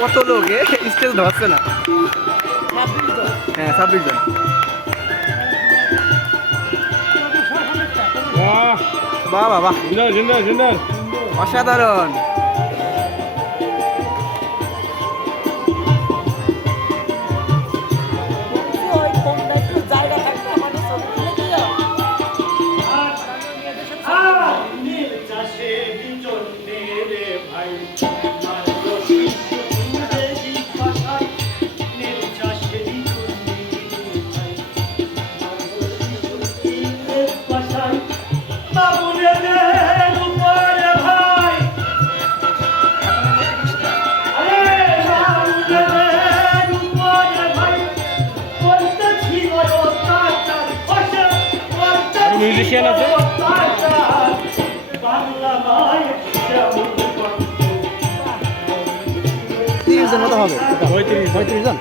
কত লোক স্টেজ ধরছে না। হ্যাঁ 26 জন। বাহ বাহ বাহ, অসাধারণ। মিউজিশিয়ান আছে। 30 জন মতো হবে। 35 জন।